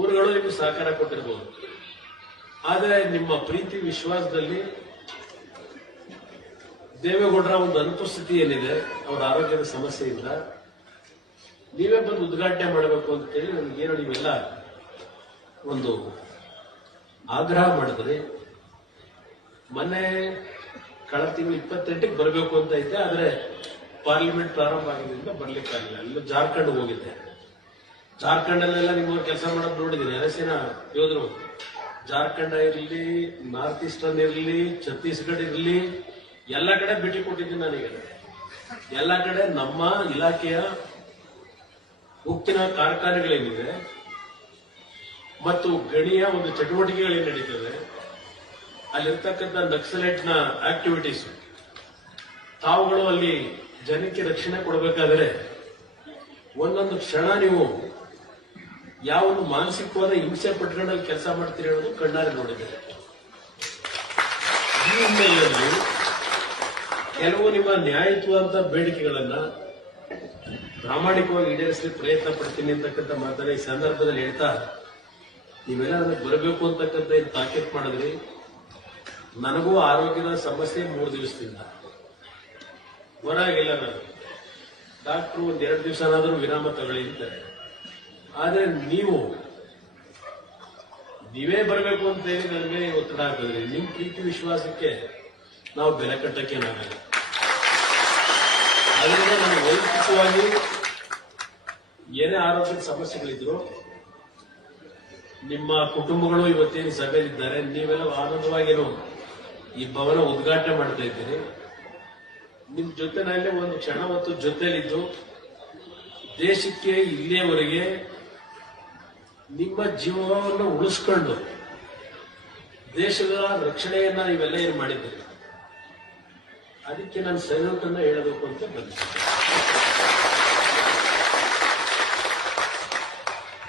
ಊರುಗಳು ನಿಮ್ಗೆ ಸಹಕಾರ ಕೊಟ್ಟಿರ್ಬೋದು. ಆದರೆ ನಿಮ್ಮ ಪ್ರೀತಿ, ವಿಶ್ವಾಸದಲ್ಲಿ ದೇವೇಗೌಡರ ಒಂದು ಅನುಪಸ್ಥಿತಿ ಏನಿದೆ, ಅವರ ಆರೋಗ್ಯದ ಸಮಸ್ಯೆಯಿಂದ ನೀವೇ ಬಂದು ಉದ್ಘಾಟನೆ ಮಾಡಬೇಕು ಅಂತ ಅಂತೇಳಿ ನನಗೇನು ನೀವೆಲ್ಲ ಒಂದು ಆಗ್ರಹ ಮಾಡಿದ್ರಿ. ಮೊನ್ನೆ ಕಳೆದ ತಿಂಗಳು ಇಪ್ಪತ್ತೆಂಟಕ್ಕೆ ಬರಬೇಕು ಅಂತ ಐತೆ, ಆದರೆ ಪಾರ್ಲಿಮೆಂಟ್ ಪ್ರಾರಂಭ ಆಗಿದ್ದರಿಂದ ಬರ್ಲಿಕ್ಕಾಗಿಲ್ಲ. ಅಲ್ಲಿ ಜಾರ್ಖಂಡ್ ಹೋಗಿದ್ದೆ ಜಾರ್ಖಂಡಲ್ಲೆಲ್ಲ ನಿಮ್ಮ ಕೆಲಸ ಮಾಡೋದು ನೋಡಿದ್ದೀನಿ ಅರಸಿನ ಯೋಧರು. ಜಾರ್ಖಂಡ್ ಇರಲಿ, ನಾರ್ತ್ ಈಸ್ಟರ್ನ್ ಇರಲಿ, ಛತ್ತೀಸ್ಗಢ ಇರಲಿ, ಎಲ್ಲ ಕಡೆ ಭೇಟಿ ಕೊಟ್ಟಿದ್ದೀನಿ ನನಗೆ. ಎಲ್ಲ ಕಡೆ ನಮ್ಮ ಇಲಾಖೆಯ ಉಕ್ಕಿನ ಕಾರ್ಖಾನೆಗಳೇನಿದೆ ಮತ್ತು ಗಣಿಯ ಒಂದು ಚಟುವಟಿಕೆಗಳೇನು ನಡೀತದೆ ಅಲ್ಲಿರ್ತಕ್ಕಂಥ ನಕ್ಸಲೈಟ್ನ ಆಕ್ಟಿವಿಟೀಸ್ ತಾವುಗಳು ಅಲ್ಲಿ ಜನಕ್ಕೆ ರಕ್ಷಣೆ ಕೊಡಬೇಕಾದರೆ ಒಂದೊಂದು ಕ್ಷಣ ನೀವು ಯಾವ ಒಂದು ಮಾನಸಿಕವಾದ ಹಿಂಸೆ ಪಟ್ಟಣದಲ್ಲಿ ಕೆಲಸ ಮಾಡ್ತೀರಿ ಅನ್ನೋದು ಕಣ್ಣಾರೆ ನೋಡಿದ್ದಾರೆ ಈ ಹಿನ್ನೆಲೆಯಲ್ಲಿ ಕೆಲವು ನಿಮ್ಮ ನ್ಯಾಯಯುತವಾದ ಬೇಡಿಕೆಗಳನ್ನ ಪ್ರಾಮಾಣಿಕವಾಗಿ ಈಡೇರಿಸಲಿಕ್ಕೆ ಪ್ರಯತ್ನ ಪಡ್ತೀನಿ ಅಂತಕ್ಕಂಥ ಮಾತನ್ನ ಈ ಸಂದರ್ಭದಲ್ಲಿ ಹೇಳ್ತಾ, ನೀವೆಲ್ಲ ಅದಕ್ಕೆ ಬರಬೇಕು ಅಂತಕ್ಕಂಥ ಇದು ತಾಕೀತ್ ಮಾಡಿದ್ರಿ. ನನಗೂ ಆರೋಗ್ಯದ ಸಮಸ್ಯೆ ಮೂರು ದಿವಸದಿಂದ. ಹೊರಗಿಲ್ಲ ನಾನು. ಡಾಕ್ಟ್ರು ಎರಡು ದಿವಸನಾದರೂ ವಿರಾಮ ತಗೊಳ್ಳಿ ಅಂತಾರೆ. ಆದ್ರೆ ನೀವು ನೀವೇ ಬರಬೇಕು ಅಂತ ಹೇಳಿ ನನಗೆ ಒತ್ತಡ ಹಾಕಿದ್ರಿ. ನಿಮ್ ಪ್ರೀತಿ ವಿಶ್ವಾಸಕ್ಕೆ ನಾವು ಬೆಲೆ ಕಟ್ಟಕ್ಕೇನಾಗಲ್ಲ ಅದರಿಂದ ನಾನು ವೈಯಕ್ತಿಕವಾಗಿ ಏನೇ ಆರೋಗ್ಯದ ಸಮಸ್ಯೆಗಳಿದ್ರು, ನಿಮ್ಮ ಕುಟುಂಬಗಳು ಇವತ್ತೇನು ಸಭೆಯಲ್ಲಿದ್ದಾರೆ, ನೀವೆಲ್ಲ ಆನಂದವಾಗಿರೋ ಈ ಭವನ ಉದ್ಘಾಟನೆ ಮಾಡ್ತಾ ಇದ್ದೀರಿ. ನಿಮ್ ಜೊತೆನಲ್ಲಿ ಒಂದು ಕ್ಷಣ ಮತ್ತು ಜೊತೆಲಿದ್ದು ದೇಶಕ್ಕೆ ಇಲ್ಲಿಯವರೆಗೆ ನಿಮ್ಮ ಜೀವವನ್ನು ಉಳಿಸ್ಕೊಂಡು ದೇಶದ ರಕ್ಷಣೆಯನ್ನ ನೀವೆಲ್ಲ ಏನು ಮಾಡಿದ್ದೀರಿ? ಅದಕ್ಕೆ ನಾನು ಸಲ್ಯೂಟ್ ಅನ್ನ ಹೇಳಬೇಕು ಅಂತ ಬಂದೆ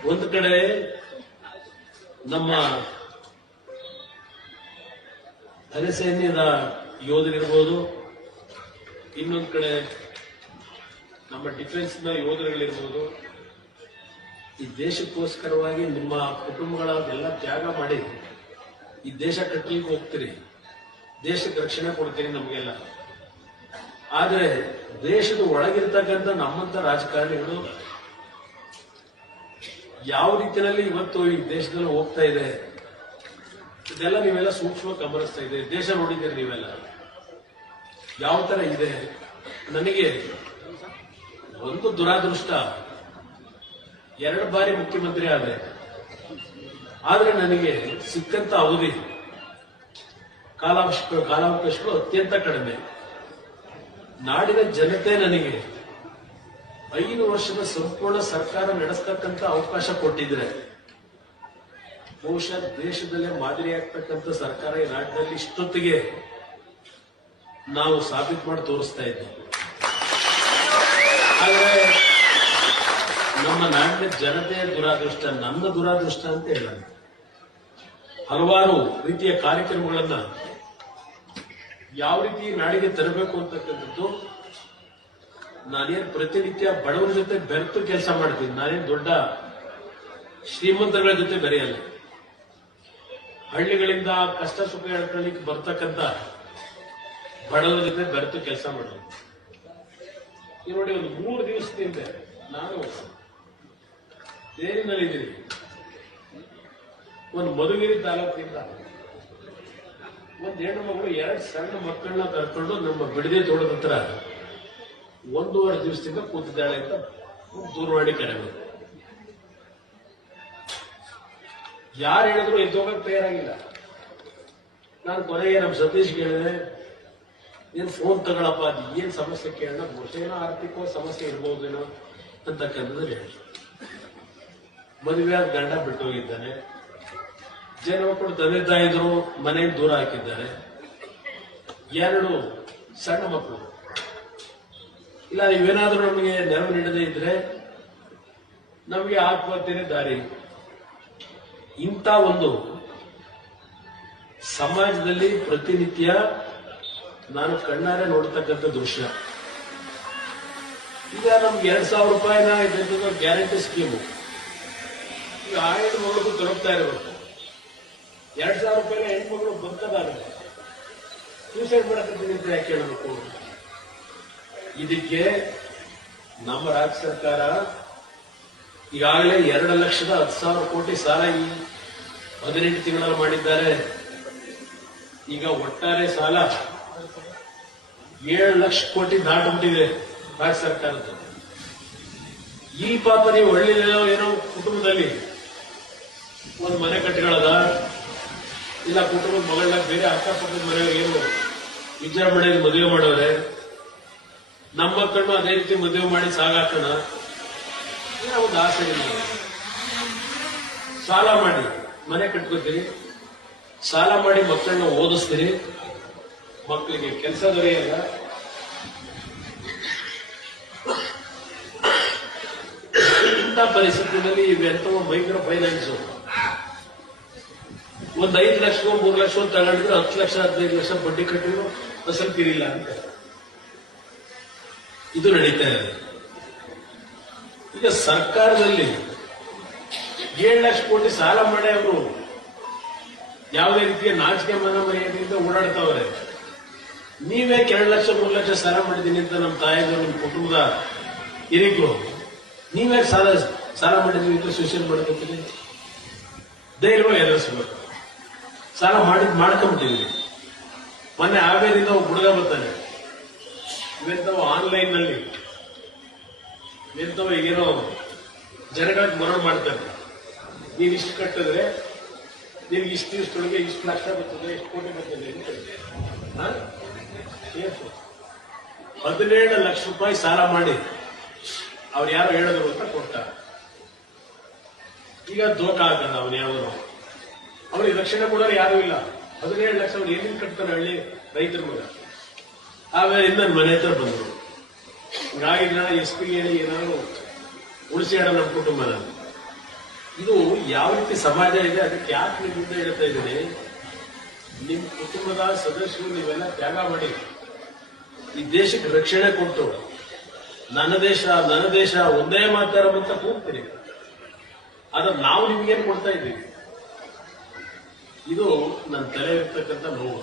ಒಂದು ಕಡೆ ನಮ್ಮ ಅರೆಸೈನ್ಯದ ಯೋಧರಿರ್ಬೋದು ಇನ್ನೊಂದು ಕಡೆ ನಮ್ಮ ಡಿಫೆನ್ಸ್ನ ಯೋಧರುಗಳಿರ್ಬೋದು ಈ ದೇಶಕ್ಕೋಸ್ಕರವಾಗಿ ನಿಮ್ಮ ಕುಟುಂಬಗಳನ್ನೆಲ್ಲ ತ್ಯಾಗ ಮಾಡಿ ಈ ದೇಶ ಕಟ್ಟಲಿಕ್ಕೆ ಹೋಗ್ತೀರಿ. ದೇಶಕ್ಕೆ ರಕ್ಷಣೆ ಕೊಡ್ತೀರಿ ನಮಗೆಲ್ಲ. ಆದರೆ ದೇಶದ ಒಳಗಿರ್ತಕ್ಕಂಥ ನಮ್ಮಂತ ರಾಜಕಾರಣಿಗಳು ಯಾವ ರೀತಿಯಲ್ಲಿ ಇವತ್ತು ಈ ದೇಶದಲ್ಲಿ ಹೋಗ್ತಾ ಇದೆ? ಇದೆಲ್ಲ ನೀವೆಲ್ಲ ಸೂಕ್ಷ್ಮ ಗಮನಿಸ್ತಾ ಇದೆ. ದೇಶ ನೋಡಿದ್ದೀರಿ ನೀವೆಲ್ಲ. ಯಾವ ತರ ಇದೆ? ನನಗೆ ಒಂದು ದುರಾದೃಷ್ಟ. ಎರಡು ಬಾರಿ ಮುಖ್ಯಮಂತ್ರಿ ಆದ್ರೆ ಆದ್ರೆ ನನಗೆ ಸಿಕ್ಕಂತ ಅವಧಿ ಕಾಲಾವಕಾಶ ಕಾಲಾವಕಾಶಗಳು ಅತ್ಯಂತ ಕಡಿಮೆ. ನಾಡಿನ ಜನತೆ ನನಗೆ ಐದು ವರ್ಷದ ಸಂಪೂರ್ಣ ಸರ್ಕಾರ ನಡೆಸ್ತಕ್ಕಂಥ ಅವಕಾಶ ಕೊಟ್ಟಿದ್ರೆ, ಬಹುಶಃ ದೇಶದಲ್ಲೇ ಮಾದರಿಯಾಗ್ತಕ್ಕಂಥ ಸರ್ಕಾರ ಈ ನಾಡಿನಲ್ಲಿ ಇಷ್ಟೊತ್ತಿಗೆ ನಾವು ಸಾಬೀತು ಮಾಡಿ ತೋರಿಸ್ತಾ ಇದ್ದೀವಿ ಆದ್ರೆ ನಮ್ಮ ನಾಡಿನ ಜನತೆಯ ದುರಾದೃಷ್ಟ ನನ್ನ ದುರಾದೃಷ್ಟ ಅಂತ ಹೇಳಲ್ಲ ಹಲವಾರು ರೀತಿಯ ಕಾರ್ಯಕ್ರಮಗಳನ್ನ ಯಾವ ರೀತಿ ನಾಡಿಗೆ ತರಬೇಕು ಅಂತಕ್ಕಂಥದ್ದು, ನಾನೇನು ಪ್ರತಿನಿತ್ಯ ಬಡವರ ಜೊತೆ ಬೆರೆತು ಕೆಲಸ ಮಾಡ್ತೀನಿ, ನಾನೇನು ದೊಡ್ಡ ಶ್ರೀಮಂತಗಳ ಜೊತೆ ಬೆರೆಯಲ್ಲ. ಹಳ್ಳಿಗಳಿಂದ ಕಷ್ಟ ಸುಖ ಹೇಳ್ಕೊಳ್ಳಿಕ್ಕೆ ಬರ್ತಕ್ಕಂಥ ಬಡವರ ಜೊತೆ ಬೆರೆತು ಕೆಲಸ ಮಾಡೋದು. ನೋಡಿ ಒಂದು ಮೂರು ದಿವಸದಿಂದ ನಾನು ದೇರಿನಲ್ಲಿದ್ದೀನಿ ಒಂದು ಮಧುಗಿರಿ ತಾಲೂಕಿಂದ ಒಂದು ಹೆಣ್ಣು ಮಗಳು ಎರಡು ಸಣ್ಣ ಮಕ್ಕಳನ್ನ ಕರ್ಕೊಂಡು ನಮ್ಮ ಬಿಡದೆ ತೋಟದ ಹತ್ರ ಒಂದೂವರೆ ದಿವಸದಿಂದ ಕೂತಿದ್ದಾಳೆ ಅಂತ ದೂರವಾಣಿ ಕರೆ ಯಾರು ಹೇಳಿದ್ರು ಎದ್ದೋಗಕ್ಕೆ ತಯಾರಾಗಿಲ್ಲ. ನಾನು ಕೊನೆಗೆ ನಮ್ಮ ಸತೀಶ್ ಕೇಳಿದೆ ಏನು ಫೋನ್ ತಗೊಳಪ್ಪ ಅದು ಏನ್ ಸಮಸ್ಯೆ ಕೇಳೋಣ ಬಹುಶಃ ಏನೋ ಆರ್ಥಿಕ ಸಮಸ್ಯೆ ಇರ್ಬೋದೇನೋ ಅಂತಕ್ಕಂಥದ್ದು ಹೇಳಿ ಮದುವೆ ಆದ ಗಂಡ ಬಿಟ್ಟು ಹೋಗಿದ್ದಾನೆ ಜನ ಮಕ್ಕಳು ತಂದೆ ತಾಯಿದ್ರು ಮನೆಯಿಂದ ದೂರ ಹಾಕಿದ್ದಾರೆ. ಎರಡು ಸಣ್ಣ ಮಕ್ಕಳು. ಇಲ್ಲ, ಇವೇನಾದ್ರೂ ನಮಗೆ ನೆರವು ನೀಡದೇ ಇದ್ರೆ ನಮಗೆ ಆತ್ಮಹತ್ಯೆನೇ ದಾರಿ. ಇಂಥ ಒಂದು ಸಮಾಜದಲ್ಲಿ ಪ್ರತಿನಿತ್ಯ ನಾನು ಕಣ್ಣಾರೆ ನೋಡ್ತಕ್ಕಂಥ ದೃಶ್ಯ. ಈಗ ನಮ್ಗೆ ಎರಡ್ ಸಾವಿರ ರೂಪಾಯಿನ ಇದ್ದಂತ ಗ್ಯಾರಂಟಿ ಸ್ಕೀಮು. ಈಗ ಆ ಹೆಣ್ಣು ಮಗಳು ದೊರಕ್ತಾ ಇರಬೇಕು. ಎರಡ್ ಸಾವಿರ ರೂಪಾಯಿ ಹೆಣ್ಮಗಳು ಬದುಕದಾಗಲ್ಲ ಸೂಸೈಡ್ ಮಾಡಕ್ಕೆ ಯಾಕೆ ಹೇಳಬೇಕು? ಇದಕ್ಕೆ ನಮ್ಮ ರಾಜ್ಯ ಸರ್ಕಾರ ಈಗಾಗಲೇ ಎರಡು ಲಕ್ಷದ ಹತ್ತು ಸಾವಿರ ಕೋಟಿ ಸಾಲ ಈ ಹದಿನೆಂಟು ತಿಂಗಳಲ್ಲಿ ಮಾಡಿದ್ದಾರೆ. ಈಗ ಒಟ್ಟಾರೆ ಸಾಲ ಏಳು ಲಕ್ಷ ಕೋಟಿ ದಾಟ್ಬಿಟ್ಟಿದೆ ರಾಜ್ಯ ಸರ್ಕಾರದ ಈ ಪಾಪ ನೀವು ಒಳ್ಳೆಯ ಏನೋ ಕುಟುಂಬದಲ್ಲಿ ಒಂದು ಮನೆ ಕಟ್ಟಿಗಳದ? ಇಲ್ಲ, ಕುಟುಂಬದ ಮಗಳನ್ನ ಬೇರೆ ಅಕ್ಕಪಕ್ಕದ ಮನೆಯವ್ರಿಗೆ ಏನು? ವಿಜೃಂಭಣೆಗೆ ಮದುವೆ ಮಾಡೋರೆ. ನಮ್ಮ ಮಕ್ಕಳನ್ನು ಅದೇ ರೀತಿ ಮದುವೆ ಮಾಡಿ ಸಾಗಾಕೋಣ ಏನೋ ಒಂದು ಆಸೆ ಇಲ್ಲ ಸಾಲ ಮಾಡಿ. ಮನೆ ಕಟ್ಕೋತೀರಿ ಸಾಲ ಮಾಡಿ ಮಕ್ಕಳನ್ನ ಓದಿಸ್ತೀರಿ ಮಕ್ಕಳಿಗೆ ಕೆಲಸ ದೊರೆಯಲ್ಲ. ಇಂಥ ಪರಿಸ್ಥಿತಿಯಲ್ಲಿ ಇವೆಂಥವು ಮೈಕ್ರೋ ಫೈನಾನ್ಸ್ ಒಂದ್ ಐದು ಲಕ್ಷ, ಮೂರು ಲಕ್ಷ ತಗೊಂಡಿದ್ರೆ ಹತ್ತು ಲಕ್ಷ, ಹದಿನೈದು ಲಕ್ಷ ಬಡ್ಡಿ ಕಟ್ಟಿದ್ರು ಅಸಲ್ ತೀರಿಲ್ಲ ಅಂತ. ಇದು ನಡೀತಾ ಇದೆ. ಈಗ ಸರ್ಕಾರದಲ್ಲಿ ಏಳು ಲಕ್ಷ ಕೋಟಿ ಸಾಲ ಮಾಡಿ ಅವರು ಯಾವುದೇ ರೀತಿಯ ನಾಚಿಕೆ ಮನ ಓಡಾಡ್ತಾವ್ರೆ. ನೀವೇ ಎರಡು ಲಕ್ಷ, ಮೂರು ಲಕ್ಷ ಸಾಲ ಮಾಡಿದ್ದೀನಿ ಅಂತ ನಮ್ಮ ತಾಯಿಗಳು ನಿಮ್ಮ ಕುಟುಂಬದ ಹಿರಿಗಳು ನೀವೇ ಸಾಲ ಸಾಲ ಮಾಡಿದ್ವಿ ಅಂತ ಸೂಚನೆ ಮಾಡ್ಕೊತೀನಿ ಧೈರ್ಯವಾಗಿ ಎದುರಿಸ್ಬೇಕು ಸಾಲ ಮಾಡಿ ಮಾಡ್ಕೊಂಡ್ಬಿಟ್ಟಿದ್ವಿ ಮೊನ್ನೆ ಆವೇರಿಂದ ಒಬ್ಬ ಹುಡುಗ ಬರ್ತಾನೆ. ಇವತ್ತವ ಆನ್ಲೈನ್ನಲ್ಲಿ ಇವೆಂತವು ಈಗೇನೋ ಜನಗಳಿಗೆ ಮರಳು ಮಾಡ್ತಾರೆ ನೀವು ಇಷ್ಟು ಕಟ್ಟಿದ್ರೆ, ನಿನ್ಗೆ ಇಷ್ಟು ದಿವಸದೊಳಗೆ ಇಷ್ಟು ಲಕ್ಷ ಬರ್ತದೆ, ಇಷ್ಟು ಕೋಟಿ ಬರ್ತದೆ? ಹದಿನೇಳು ಲಕ್ಷ ರೂಪಾಯಿ ಸಾಲ ಮಾಡಿ. ಅವ್ರು ಯಾರು ಹೇಳಿದ್ರು ಅಂತ ಕೊಟ್ಟ. ಈಗ ದೋಖ ಆಗಲ್ಲ ಅವನು ಯಾವನು ಅವ್ರಿಗೆ ರಕ್ಷಣೆ ಕೊಡೋರು ಯಾರು ಇಲ್ಲ. ಹದಿನೇಳು ಲಕ್ಷ ಅವ್ರು ಏನೇನು ಕಟ್ತಾರೆ ಹಳ್ಳಿ ರೈತರ ಮಗ ಆಮೇಲೆ ಇನ್ನ ಮನೆ ಹತ್ರ ಬಂದರು. ನಾನು ಎಸ್ ಪಿ ಹೇಳಿ ಏನಾದ್ರು ಉಳಿಸಿ ನಮ್ಮ ಕುಟುಂಬನ. ಇದು ಯಾವ ರೀತಿ ಸಮಾಜ ಇದೆ, ಅದಕ್ಕೆ ಯಾಕೆ ಮುಂದೆ ಹೇಳ್ತಾ ಇದ್ದೀನಿ ನಿಮ್ಮ ಕುಟುಂಬದ ಸದಸ್ಯರು ನೀವೆಲ್ಲ ತ್ಯಾಗ ಮಾಡಿ. ಈ ದೇಶಕ್ಕೆ ರಕ್ಷಣೆ ಕೊಟ್ಟು, ನನ್ನ ದೇಶ ನನ್ನ ದೇಶ ಒಂದೇ ಮಾತಾರ ಅಂತ ಕೂಗ್ತೀರಿ. ಆದ್ರೆ ನಾವು ನಿಮ್ಗೇನು ಕೊಡ್ತಾ ಇದ್ದೀವಿ ಇದು ನನ್ನ ತಲೆ ಇರ್ತಕ್ಕಂಥ ನೋವು.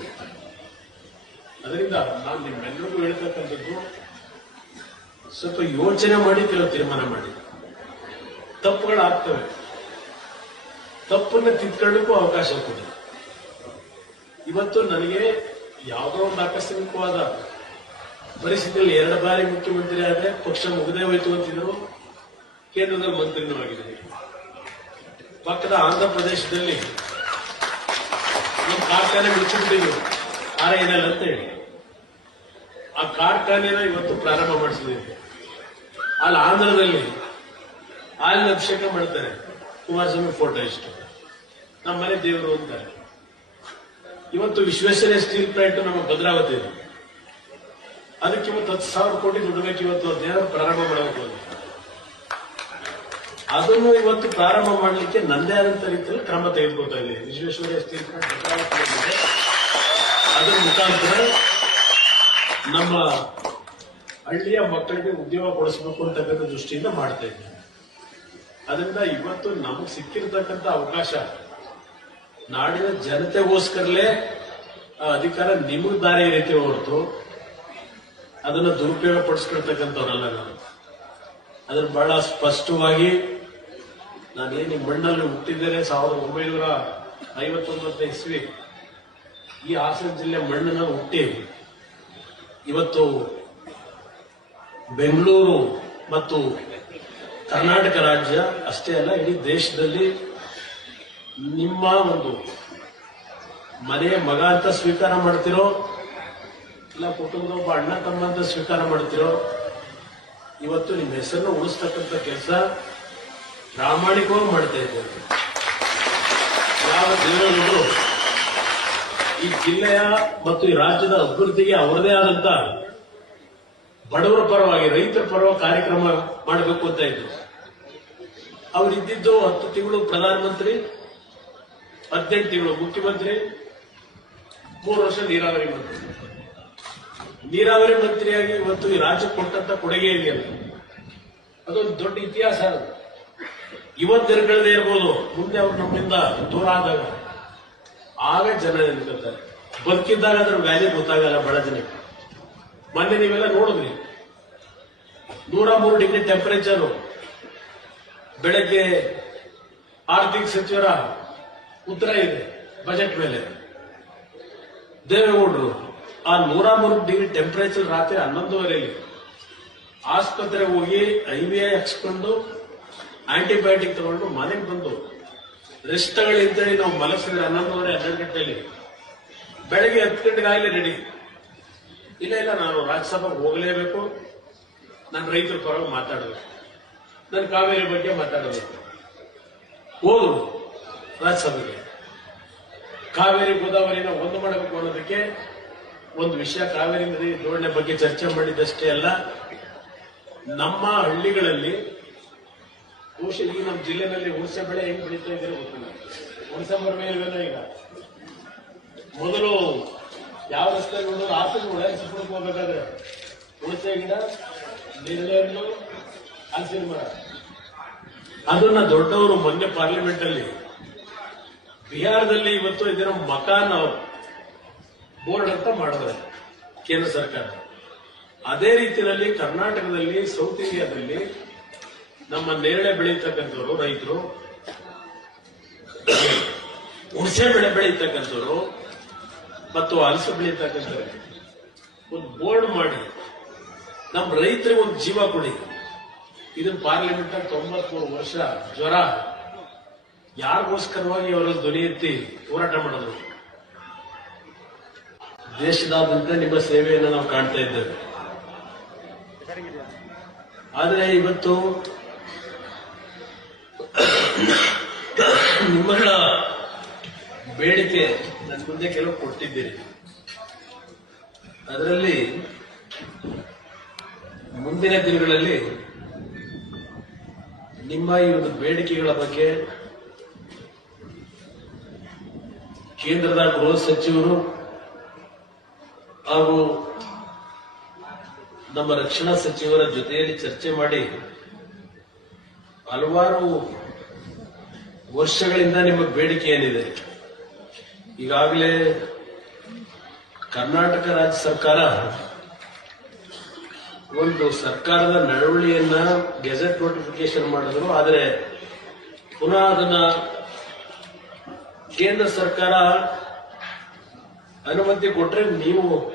ಅದರಿಂದ ನಾನು ನಿಮ್ಮೆಲ್ಲರಿಗೂ ಹೇಳ್ತಕ್ಕಂಥದ್ದು, ಸ್ವಲ್ಪ ಯೋಚನೆ ಮಾಡಿ ಕೆಲವು ತೀರ್ಮಾನ ಮಾಡಿ. ತಪ್ಪುಗಳಾಗ್ತವೆ. ತಪ್ಪನ್ನು ತಿದ್ಕೊಳ್ಳಕ್ಕೂ ಅವಕಾಶ ಕೊಡಿ. ಇವತ್ತು ನನಗೆ ಯಾವುದೋ ಒಂದು ಆಕಸ್ಮಿಕವಾದ ಪರಿಸ್ಥಿತಿಯಲ್ಲಿ ಎರಡು ಬಾರಿ ಮುಖ್ಯಮಂತ್ರಿ ಆದರೆ ಪಕ್ಷ ಮುಗದೇ ಹೋಯ್ತು ಅಂತಿದ್ರು. ಕೇಂದ್ರದಲ್ಲಿ ಮಂತ್ರಿನೂ ಪಕ್ಕದ ಆಂಧ್ರ ಪ್ರದೇಶದಲ್ಲಿ ನಮ್ಮ ಕಾರ್ಖಾನೆ ಮುಚ್ಚಿಬಿಟ್ಟಿದ್ರು ಆರ್ ಏನಲ್ಲ ಅಂತ ಹೇಳಿ ಆ ಕಾರ್ಖಾನೆನ ಇವತ್ತು ಪ್ರಾರಂಭ ಮಾಡಿಸಿದ್ದೀವಿ ಅಲ್ಲಿ ಆಂಧ್ರದಲ್ಲಿ ಹಾಲಿನ ಅಭಿಷೇಕ ಮಾಡ್ತಾರೆ. ಕುಮಾರಸ್ವಾಮಿ ಫೋಟೋ ಇಷ್ಟು. ನಮ್ಮ ಮನೆ ದೇವರು ಅಂತಾರೆ. ಇವತ್ತು ವಿಶ್ವೇಶ್ವರಯ್ಯ ಸ್ಟೀಲ್ ಪ್ಲಾಂಟ್ ನಮ್ಮ ಭದ್ರಾವತಿ ಅದಕ್ಕೆ ಇವತ್ತು ಹತ್ತು ಸಾವಿರ ಕೋಟಿ ದುಡ್ಬೇಕು ಇವತ್ತು. ಅದೇನಾದ್ರು ಪ್ರಾರಂಭ ಮಾಡಬೇಕು ಅದನ್ನು ಇವತ್ತು ಪ್ರಾರಂಭ ಮಾಡಲಿಕ್ಕೆ ನಂದೇ ಆದಂತ ರೀತಿಯಲ್ಲಿ ಕ್ರಮ ತೆಗೆದುಕೊಳ್ತಾ ಇದೆ ವಿಶ್ವೇಶ್ವರಯ್ಯ ತೀರ್ಥ ಅದರ ಮುಖಾಂತರ ನಮ್ಮ ಹಳ್ಳಿಯ ಮಕ್ಕಳಿಗೆ ಉದ್ಯೋಗ ಕೊಡಿಸಬೇಕು ಅಂತಕ್ಕಂಥ ದೃಷ್ಟಿಯಿಂದ ಮಾಡ್ತಾ ಇದ್ದೇನೆ. ಅದರಿಂದ ಇವತ್ತು ನಮಗೆ ಸಿಕ್ಕಿರ್ತಕ್ಕಂಥ ಅವಕಾಶ, ನಾಡಿನ ಜನತೆಗೋಸ್ಕರಲೇ, ಆ, ಅಧಿಕಾರ ನಿಮಗೆ ದಾರಿ ರೀತಿ ಹೊರತು ಅದನ್ನು ದುರುಪಯೋಗ ಪಡಿಸ್ಕೊಳ್ತಕ್ಕಂಥವ್ರಲ್ಲ ನಾನು ಅದನ್ನು ಬಹಳ ಸ್ಪಷ್ಟವಾಗಿ ನಾನೇನು ಮಣ್ಣಲ್ಲಿ ಹುಟ್ಟಿದ್ದೇನೆ ಸಾವಿರದ ಒಂಬೈನೂರ ಐವತ್ತೊಂಬತ್ತು ಇಸ್ವಿ. ಈ ಹಾಸನ ಜಿಲ್ಲೆ ಮಣ್ಣನ್ನ ಹುಟ್ಟಿ. ಇವತ್ತು ಬೆಂಗಳೂರು ಮತ್ತು ಕರ್ನಾಟಕ ರಾಜ್ಯ ಅಷ್ಟೇ ಅಲ್ಲ, ಇಡೀ ದೇಶದಲ್ಲಿ ನಿಮ್ಮ ಒಂದು ಮನೆಯ ಮಗ ಅಂತ ಸ್ವೀಕಾರ ಮಾಡ್ತಿರೋ, ಇಲ್ಲ ಕುಟುಂಬದ ಒಬ್ಬ ಅಣ್ಣ ತಮ್ಮ ಅಂತ ಸ್ವೀಕಾರ ಮಾಡ್ತಿರೋ, ಇವತ್ತು ನಿಮ್ಮ ಹೆಸರನ್ನು ಉಳಿಸ್ತಕ್ಕಂಥ ಕೆಲಸ ಪ್ರಾಮಾಣಿಕವಾಗಿ ಮಾಡ್ತಾ ಇದ್ದೇವೆ. ಯಾವ ದೇವೇಗೌಡರು ಈ ಜಿಲ್ಲೆಯ ಮತ್ತು ಈ ರಾಜ್ಯದ ಅಭಿವೃದ್ಧಿಗೆ ಅವರದೇ ಆದಂತ ಬಡವರ ಪರವಾಗಿ, ರೈತರ ಪರವಾಗಿ ಕಾರ್ಯಕ್ರಮ ಮಾಡಬೇಕು ಅಂತ ಇದ್ರು ಅವ್ರು ಇದ್ದಿದ್ದು ಹತ್ತು ತಿಂಗಳು ಪ್ರಧಾನಮಂತ್ರಿ, ಹದಿನೆಂಟು ತಿಂಗಳು ಮುಖ್ಯಮಂತ್ರಿ, ಮೂರು ವರ್ಷ ನೀರಾವರಿ ಮಂತ್ರಿ. ನೀರಾವರಿ ಮಂತ್ರಿಯಾಗಿ ಇವತ್ತು ಈ ರಾಜ್ಯಕ್ಕೆ ಕೊಟ್ಟಂತ ಕೊಡುಗೆ ಇದೆಯಲ್ಲ ಅದೊಂದು ದೊಡ್ಡ ಇತಿಹಾಸ ಅದು. ಇವತ್ತು ತಿರ್ಗಳದೇ ಇರ್ಬೋದು. ಮುಂದೆ ಅವ್ರು ನಮ್ಮಿಂದ ದೂರ ಆದಾಗ. ಆಗ ಜನ ನೆನ್ಕೊತಾರೆ ಬದುಕಿದ್ದಾಗ ಅದ್ರ ವ್ಯಾಲ್ಯೂ ಗೊತ್ತಾಗಲ್ಲ ಬಡ ಜನಕ್ಕೆ. ಮೊನ್ನೆ ನೀವೆಲ್ಲ ನೋಡಿದ್ರಿ. ನೂರ ಮೂರು ಡಿಗ್ರಿ ಟೆಂಪರೇಚರು ಬೆಳಗ್ಗೆ ಆರ್ಥಿಕ ಸಚಿವರ ಉತ್ತರ ಇದೆ ಬಜೆಟ್ ಮೇಲೆ. ದೇವೇಗೌಡರು, ಆ ನೂರ ಮೂರು ಡಿಗ್ರಿ ಟೆಂಪರೇಚರ್ ರಾತ್ರಿ ಹನ್ನೊಂದುವರೆಗೆ ಆಸ್ಪತ್ರೆಗೆ ಹೋಗಿ ಐ ವಿ ಐ ಹಾಕ್ಸ್ಕೊಂಡು ಆಂಟಿಬಯೋಟಿಕ್ ತಗೊಂಡು ಮನೆಗೆ ಬಂದು ರೆಸ್ಟ್ ಅಂತೇಳಿ ನಾವು ಮಲಗಿಸಿದ್ರೆ ಹನ್ನೊಂದುವರೆ, ಹನ್ನೆರಡು ಗಂಟೆಯಲ್ಲಿ. ಬೆಳಗ್ಗೆ ಹತ್ತು ಗಂಟೆಗೆ ಆಗಲಿ ರೆಡಿ ಇಲ್ಲ ಇಲ್ಲ, ನಾನು ರಾಜ್ಯಸಭೆಗೆ ಹೋಗಲೇಬೇಕು. ನಾನು ರೈತರ ಪರವಾಗಿ ಮಾತಾಡಬೇಕು. ನಾನು ಕಾವೇರಿ ಬಗ್ಗೆ ಮಾತಾಡಬೇಕು. ಹೋದು ರಾಜ್ಯಸಭೆಗೆ. ಕಾವೇರಿ ಗೋದಾವರಿನ ಒಂದು ಮಾಡಬೇಕು ಅನ್ನೋದಕ್ಕೆ ಒಂದು ವಿಷಯ ಕಾವೇರಿ ನದಿ ಜೋಡಣೆ ಬಗ್ಗೆ ಚರ್ಚೆ ಮಾಡಿದ್ದಷ್ಟೇ ಅಲ್ಲ, ನಮ್ಮ ಹಳ್ಳಿಗಳಲ್ಲಿ ಬಹುಶಃ ಈ ನಮ್ಮ ಜಿಲ್ಲೆನಲ್ಲಿ ಹುಣಸೆ ಬೆಳೆ ಹೆಂಗ್ ಬೆಳೀತಾ ಇದ್ದಾರೆ ಗೊತ್ತಿಲ್ಲ. ಹುಣಸೆ ಮರವೇ ಇಲ್ವೇನೋ ಈಗ. ಮೊದಲು ಯಾವ ರಸ್ತೆ ನೋಡಿದ್ರು ಆಸನ ಒಳಗೆ ಹೋಗ್ಬೇಕಾದ್ರೆ ಹುಣಸೆ ಗಿಡ ನೇರಳೆ ಹಸಿರು ಮರ. ಅದನ್ನ ದೊಡ್ಡವರು ಮೊನ್ನೆ ಪಾರ್ಲಿಮೆಂಟ್ ಅಲ್ಲಿ ಬಿಹಾರದಲ್ಲಿ ಇವತ್ತು ಇದರ ಮಕಾನ್ ಬೋರ್ಡ್ ಅಂತ ಮಾಡಿದ್ರೆ ಕೇಂದ್ರ ಸರ್ಕಾರ. ಅದೇ ರೀತಿಯಲ್ಲಿ ಕರ್ನಾಟಕದಲ್ಲಿ ಸೌತ್ ಇಂಡಿಯಾದಲ್ಲಿ ನಮ್ಮ ನೇರಳೆ ಬೆಳೀತಕ್ಕಂಥವ್ರು ರೈತರು, ಹುಣಸೆ ಬೆಳೆ ಬೆಳೀತಕ್ಕಂಥವ್ರು ಮತ್ತು ಹಲಸು ಬೆಳೀತಕ್ಕಂಥವ್ರು ಒಂದು ಬೋರ್ಡ್ ಮಾಡಿ ನಮ್ಮ ರೈತರಿಗೆ ಒಂದು ಜೀವ ಕೊಡಿ. ಇದನ್ನ ಪಾರ್ಲಿಮೆಂಟ್ ತೊಂಬತ್ಮೂರು ವರ್ಷ ಜ್ವರ. ಯಾರಿಗೋಸ್ಕರವಾಗಿ ಅವರ ಧ್ವನಿ ಎತ್ತಿ ಹೋರಾಟ ಮಾಡಿದ್ರು? ದೇಶದಾದ್ಯಂತ ನಿಮ್ಮ ಸೇವೆಯನ್ನು ನಾವು ಕಾಣ್ತಾ ಇದ್ದೇವೆ. ಆದರೆ ಇವತ್ತು ನಿಮ್ಮಗಳ ಬೇಡಿಕೆ ನನ್ನ ಮುಂದೆ ಕೆಲವು ಕೊಟ್ಟಿದ್ದೀರಿ. ಅದರಲ್ಲಿ ಮುಂದಿನ ದಿನಗಳಲ್ಲಿ ನಿಮ್ಮ ಈ ಒಂದು ಬೇಡಿಕೆಗಳ ಬಗ್ಗೆ ಕೇಂದ್ರದ ಗೃಹ ಸಚಿವರು ಹಾಗೂ ನಮ್ಮ ರಕ್ಷಣಾ ಸಚಿವರ ಜೊತೆಯಲ್ಲಿ ಚರ್ಚೆ ಮಾಡಿ ಹಲವಾರು ವರ್ಷಗಳಿಂದ ನಿಮ್ಮ ಬೇಡಿಕೆ ಏನಿದೆ? ಈಗಾಗಲೇ ಕರ್ನಾಟಕ ರಾಜ್ಯ ಸರ್ಕಾರ ಒಂದು ಸರ್ಕಾರದ ನಡವಳಿಯನ್ನ ಗೆಜೆಟ್ ನೋಟಿಫಿಕೇಶನ್ ಮಾಡಿದ್ರು. ಆದರೆ ಪುನಃ ಅದನ್ನ ಕೇಂದ್ರ ಸರ್ಕಾರ ಅನುಮತಿ ಕೊಟ್ರೆ ನೀವು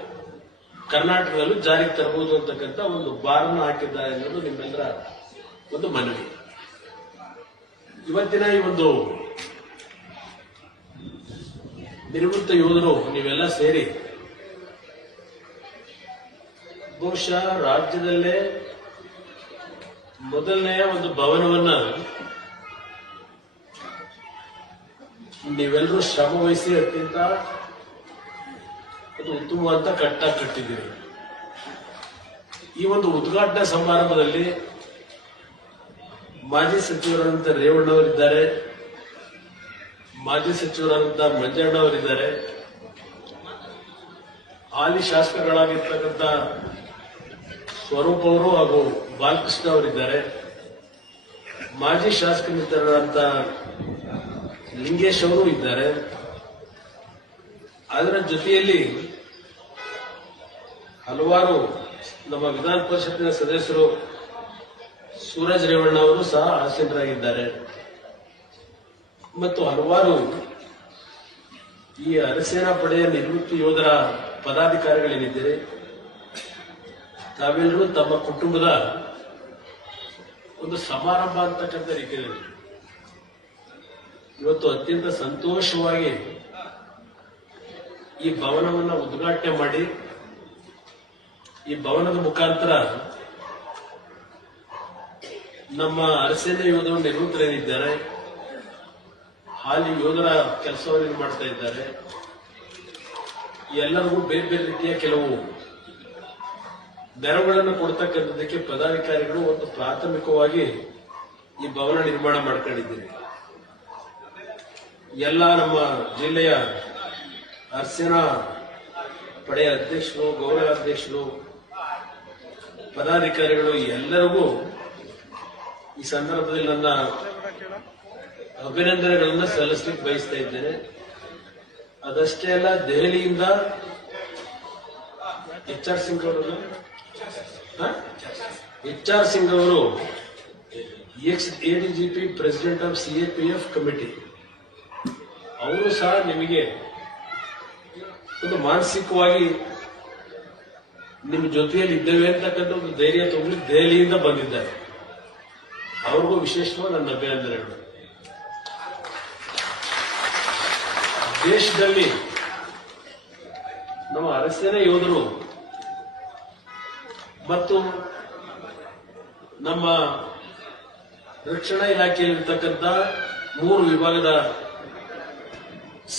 ಕರ್ನಾಟಕದಲ್ಲೂ ಜಾರಿಗೆ ತರಬಹುದು ಅಂತಕ್ಕಂಥ ಒಂದು ಬಾರನ್ನು ಹಾಕಿದ್ದಾರೆ ಅನ್ನೋದು ನಿಮ್ಮೆಲ್ಲರ ಒಂದು ಮನವಿ. ಇವತ್ತಿನ ಈ ಒಂದು ನಿವೃತ್ತ ಯೋಧರು, ನೀವೆಲ್ಲ ಸೇರಿ ಬಹುಶಃ ರಾಜ್ಯದಲ್ಲೇ ಮೊದಲನೆಯ ಒಂದು ಭವನವನ್ನ ನೀವೆಲ್ಲರೂ ಶ್ರಮ ವಹಿಸಿ ಅತ್ಯಂತ ಅದು ಉತ್ತಮವಾದ ಕಟ್ಟ ಕಟ್ಟಿದ್ದೀರಿ. ಈ ಒಂದು ಉದ್ಘಾಟನಾ ಸಮಾರಂಭದಲ್ಲಿ ಮಾಜಿ ಸಚಿವರಾದಂಥ ರೇವಣ್ಣವರಿದ್ದಾರೆ. ಮಾಜಿ ಸಚಿವರಾದಂಥ ಮಂಜಣ್ಣವರಿದ್ದಾರೆ. ಹಾಲಿ ಶಾಸಕರಾಗಿರ್ತಕ್ಕಂಥ ಸ್ವರೂಪ್ ಅವರು ಹಾಗೂ ಬಾಲಕೃಷ್ಣ ಅವರಿದ್ದಾರೆ. ಮಾಜಿ ಶಾಸಕರಿದ್ದಾರಂತ ಲಿಂಗೇಶ್ ಅವರು ಇದ್ದಾರೆ. ಅದರ ಜೊತೆಯಲ್ಲಿ ಹಲವಾರು ನಮ್ಮ ವಿಧಾನ ಪರಿಷತ್ತಿನ ಸದಸ್ಯರು ಸೂರಜ್ ರೇವಣ್ಣ ಅವರು ಸಹ ಆಸೀನರಾಗಿದ್ದಾರೆ. ಮತ್ತು ಹಲವಾರು ಈ ಅರಸೇನಾ ಪಡೆಯ ನಿವೃತ್ತಿ ಯೋಧರ ಪದಾಧಿಕಾರಿಗಳೇನಿದ್ದೀರಿ, ತಾವೆಲ್ಲರೂ ತಮ್ಮ ಕುಟುಂಬದ ಒಂದು ಸಮಾರಂಭ ಅಂತಕ್ಕಂಥ ರೀತಿಯಲ್ಲಿ. ಇವತ್ತು ಅತ್ಯಂತ ಸಂತೋಷವಾಗಿ ಈ ಭವನವನ್ನು ಉದ್ಘಾಟನೆ ಮಾಡಿ, ಈ ಭವನದ ಮುಖಾಂತರ ನಮ್ಮ ಅರಸೇನೆ ಯೋಧರು ನಿವೃತ್ತರೇನಿದ್ದಾರೆ ಹಾಲಿ ಯೋಧರ ಕೆಲಸವನ್ನು ಮಾಡ್ತಾ ಇದ್ದಾರೆ. ಎಲ್ಲರಿಗೂ ಬೇರೆ ಬೇರೆ ರೀತಿಯ ಕೆಲವು ನೆರವುಗಳನ್ನು ಕೊಡ್ತಕ್ಕಂಥದ್ದಕ್ಕೆ ಪದಾಧಿಕಾರಿಗಳು ಒಂದು ಪ್ರಾಥಮಿಕವಾಗಿ ಈ ಭವನ ನಿರ್ಮಾಣ ಮಾಡ್ಕೊಂಡಿದ್ದೀರಿ. ಎಲ್ಲ ನಮ್ಮ ಜಿಲ್ಲೆಯ ಅರ್ಸಿನ ಪಡೆಯ ಅಧ್ಯಕ್ಷರು ಗೌರವ ಅಧ್ಯಕ್ಷರು ಪದಾಧಿಕಾರಿಗಳು ಎಲ್ಲರಿಗೂ ಈ ಸಂದರ್ಭದಲ್ಲಿ ನನ್ನ ಅಭಿನಂದನೆಗಳನ್ನು ಸಲ್ಲಿಸಲಿಕ್ಕೆ ಬಯಸ್ತಾ ಇದ್ದೇನೆ. ಅದಷ್ಟೇ ಅಲ್ಲ, ದೆಹಲಿಯಿಂದ ಎಚ್ ಆರ್ ಸಿಂಗ್ ಅವರು ಎಚ್ ಆರ್ ಸಿಂಗ್ ಅವರು ex ADGP president of C A P F committee. ಅವರು ಸಹ ನಿಮಗೆ ಒಂದು ಮಾನಸಿಕವಾಗಿ ನಿಮ್ಮ ಜೊತೆಯಲ್ಲಿ ಇದ್ದೇವೆ ಅಂತಕ್ಕಂಥ ಒಂದು ಧೈರ್ಯ ತಗೊಂಡು ದೆಹಲಿಯಿಂದ ಬಂದಿದ್ದಾರೆ. ಅವ್ರಿಗೂ ವಿಶೇಷವಾಗಿ ನನ್ನ ಅಭಿನಂದನೆಗಳು ದೇಶದಲ್ಲಿ ನಮ್ಮ ಅರಸೇನೆ ಯೋಧರು ಮತ್ತು ನಮ್ಮ ರಕ್ಷಣಾ ಇಲಾಖೆಯಲ್ಲಿರ್ತಕ್ಕಂಥ ಮೂರು ವಿಭಾಗದ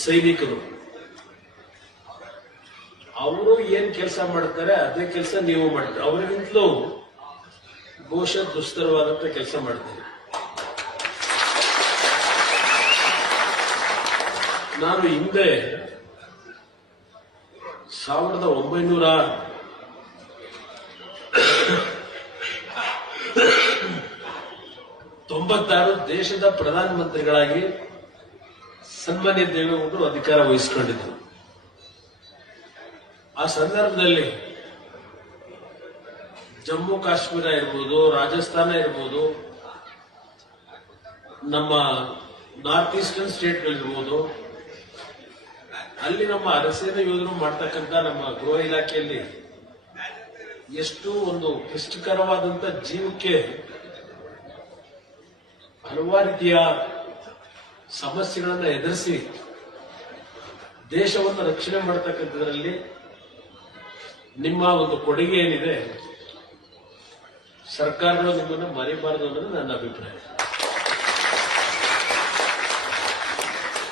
ಸೈನಿಕರು. ಅವರು ಏನ್ ಕೆಲಸ ಮಾಡ್ತಾರೆ, ಅದೇ ಕೆಲಸ ನೀವು ಮಾಡ್ತಾರೆ. ಅವರಿಗಿಂತಲೂ ಬಹುಶಃ ದುಸ್ತರವಾದಂತ ಕೆಲಸ ಮಾಡ್ತೇನೆ. ನಾನು ಹಿಂದೆ ಸಾವಿರದ ಒಂಬೈನೂರ ತೊಂಬತ್ತಾರು ದೇಶದ ಪ್ರಧಾನಮಂತ್ರಿಗಳಾಗಿ ಸನ್ಮಾನ್ಯ ದೇವೇಗೌಡರು ಅಧಿಕಾರ ವಹಿಸಿಕೊಂಡಿದ್ದರು. ಆ ಸಂದರ್ಭದಲ್ಲಿ ಜಮ್ಮು ಕಾಶ್ಮೀರ ಇರ್ಬೋದು, ರಾಜಸ್ಥಾನ ಇರ್ಬೋದು, ನಮ್ಮ ನಾರ್ತ್ ಈಸ್ಟರ್ನ್ ಸ್ಟೇಟ್ಗಳಿರ್ಬೋದು, ಅಲ್ಲಿ ನಮ್ಮ ಅರಸೇನ ಯೋಧರು ಮಾಡ್ತಕ್ಕಂಥ ನಮ್ಮ ಗೃಹ ಇಲಾಖೆಯಲ್ಲಿ ಎಷ್ಟು ಒಂದು ಕ್ಲಿಷ್ಟಕರವಾದಂತ ಜೀವಕ್ಕೆ ಹಲವಾರು ರೀತಿಯ ಸಮಸ್ಯೆಗಳನ್ನು ಎದುರಿಸಿ ದೇಶವನ್ನು ರಕ್ಷಣೆ ಮಾಡತಕ್ಕಂಥದ್ರಲ್ಲಿ ನಿಮ್ಮ ಒಂದು ಕೊಡುಗೆ ಏನಿದೆ ಸರ್ಕಾರಗಳು ನಿಮ್ಮನ್ನು ಮರಿಬಾರದು ಅನ್ನೋದು ನನ್ನ ಅಭಿಪ್ರಾಯ.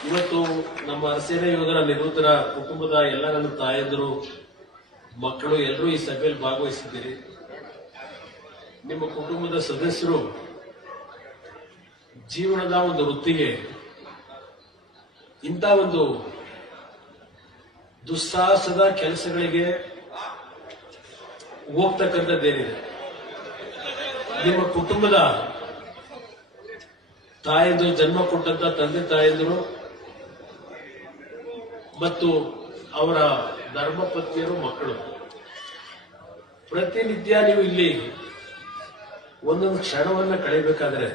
ಇವತ್ತು ನಮ್ಮ ಸೇನೆ ಯೋಧರ ನಿವೃತ್ತರ ಕುಟುಂಬದ ಎಲ್ಲ ನನ್ನ ತಾಯಂದರು, ಮಕ್ಕಳು, ಎಲ್ಲರೂ ಈ ಸಭೆಯಲ್ಲಿ ಭಾಗವಹಿಸಿದ್ದೀರಿ. ನಿಮ್ಮ ಕುಟುಂಬದ ಸದಸ್ಯರು ಜೀವನದ ಒಂದು ವೃತ್ತಿಗೆ ಇಂಥ ಒಂದು ದುಸ್ಸಾಹಸದ ಕೆಲಸಗಳಿಗೆ ಹೋಗ್ತಕ್ಕಂಥದ್ದೇನಿದೆ? ನಿಮ್ಮ ಕುಟುಂಬದ ತಾಯಂದಿರು ಜನ್ಮ ಕೊಟ್ಟಂತ ತಂದೆ ತಾಯಂದಿರು ಮತ್ತು ಅವರ ಧರ್ಮಪತ್ನಿಯರು ಮಕ್ಕಳು. ಪ್ರತಿನಿತ್ಯ ನೀವು ಇಲ್ಲಿ ಒಂದೊಂದು ಕ್ಷಣವನ್ನ ಕಳೆಯಬೇಕಾದ್ರೆ